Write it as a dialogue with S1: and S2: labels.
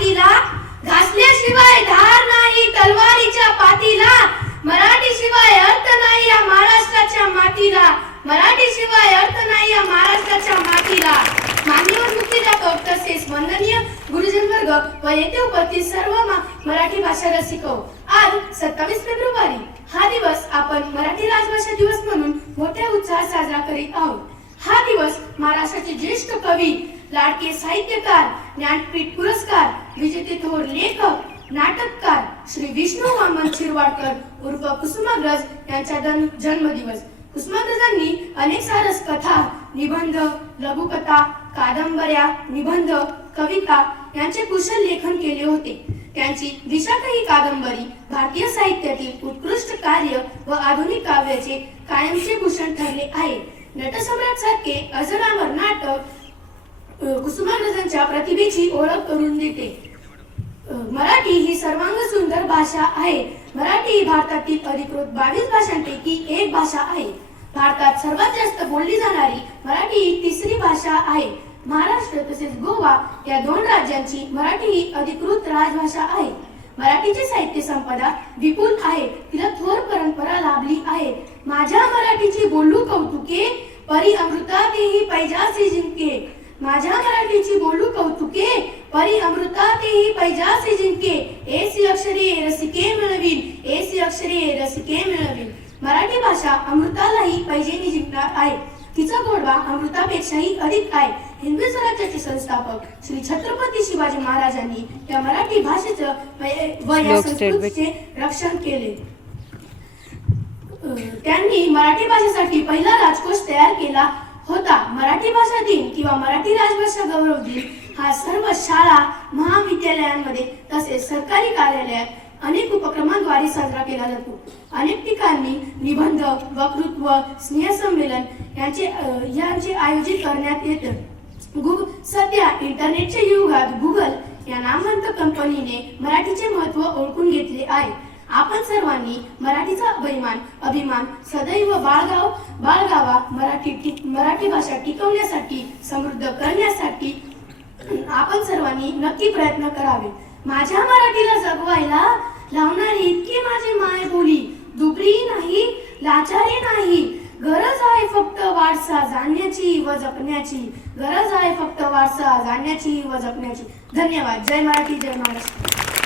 S1: मातीला घासल्याशिवाय धार नाही तलवारीच्या पातीला मराठी शिवाय अर्थ नाही या महाराष्ट्राच्या मातीला मराठी शिवाय अर्थ नाही या महाराष्ट्राच्या मातीला. मान्यवर मुक्तीदायक तसेच वंदनीय गुरुजन वर्ग व येथे उपस्थित सर्व मराठी भाषा रसिको आज सत्तावीस फेब्रुवारी हा दिवस आपण मराठी राजभाषा दिवस म्हणून मोठ्या उत्साहात साजरा करीत आहोत. हा दिवस महाराष्ट्राचे ज्येष्ठ कवी लाडके साहित्यकार ज्ञानपीठ पुरस्कार विजेते थोर लेखक नाटककार श्री विष्णू वामन शिरवाडकर उर्फ कुसुमाग्रज यांचा जन्मदिवस. कुसुमाग्रजांनी अनेक सारस कथा निबंध लघुकथा कादंबऱ्या निबंध कविता यांचे कुशल लेखन केले होते. त्यांची विशाख ही कादंबरी भारतीय साहित्यातील उत्कृष्ट कार्य व आधुनिक काव्याचे कायमचे भूषण ठरले आहे. नटसम्राट सारखे अजरामर नाटक कुसुमाग्रजांच्या प्रतिभेची ओळख करून देते. मराठी ही सर्वांग सुंदर भाषा आहे. मराठी ही भारतातील अधिकृत बावीस भाषांपैकी एक भाषा आहे. भारतात सर्वात जास्त बोलली जाणारी मराठी ही तिसरी भाषा आहे. महाराष्ट्र तसेच गोवा या दोन राज्यांची मराठी ही अधिकृत राजभाषा आहे. मराठीची साहित्य संपदा विपुल आहे. तिला थोर परंपरा लाभली आहे. माझ्या मराठीची बोलू कौतुके परी अमृता तेही पैजाचे जिंके. माझ्या मराठीची बोलू कौतुके. परी अमृता तेही पैजाचे जिंके. एसी अक्षरे रसिके मिळवीन. एसी अक्षरे रसिके मिळवीन. मराठी भाषा अमृतालाही पैजेने जिंकणार आहे. तिचा गोडवा अमृतापेक्षाही अधिक आहे. हिंदवी स्वराज्याचे संस्थापक श्री छत्रपती शिवाजी महाराजांनी या मराठी भाषेचं व- या संस्कृतीचे रक्षण केले. त्यांनी मराठी भाषेसाठी पहिला राजकोष तयार केला होता. मराठी भाषा दिन किंवा मराठी राजभाषा गौरव दिन हा सर्व शाळा महाविद्यालयांमध्ये तसेच सरकारी कार्यालयात अनेक उपक्रमांद्वारे साजरा केला जातो. अनेक ठिकाणी निबंध वक्तृत्व स्नेहसंमेलन यांचे यांचे आयोजित करण्यात येतं. गुग सध्या इंटरनेटच्या युगात गुगल या नामवंत कंपनीने मराठीचे महत्त्व ओळखून घेतले आहे. आपण सर्वांनी मराठीचा अभिमान अभिमान सदैव बाळगाव बाळगावा मराठी मराठी भाषा टिकवण्यासाठी समृद्ध करण्यासाठी आपण सर्वांनी नक्की प्रयत्न करावे. माझ्या मराठीला जगवायला लावणारी इतकी माझी माय बोली दुबळी नाही लाचारी नाही. गरज आहे फक्त वारसा जाणण्याची व जपण्याची. गरज आहे फक्त वारसा जाणण्याची व जपण्याची. धन्यवाद. जय मराठी जय महाराष्ट्र.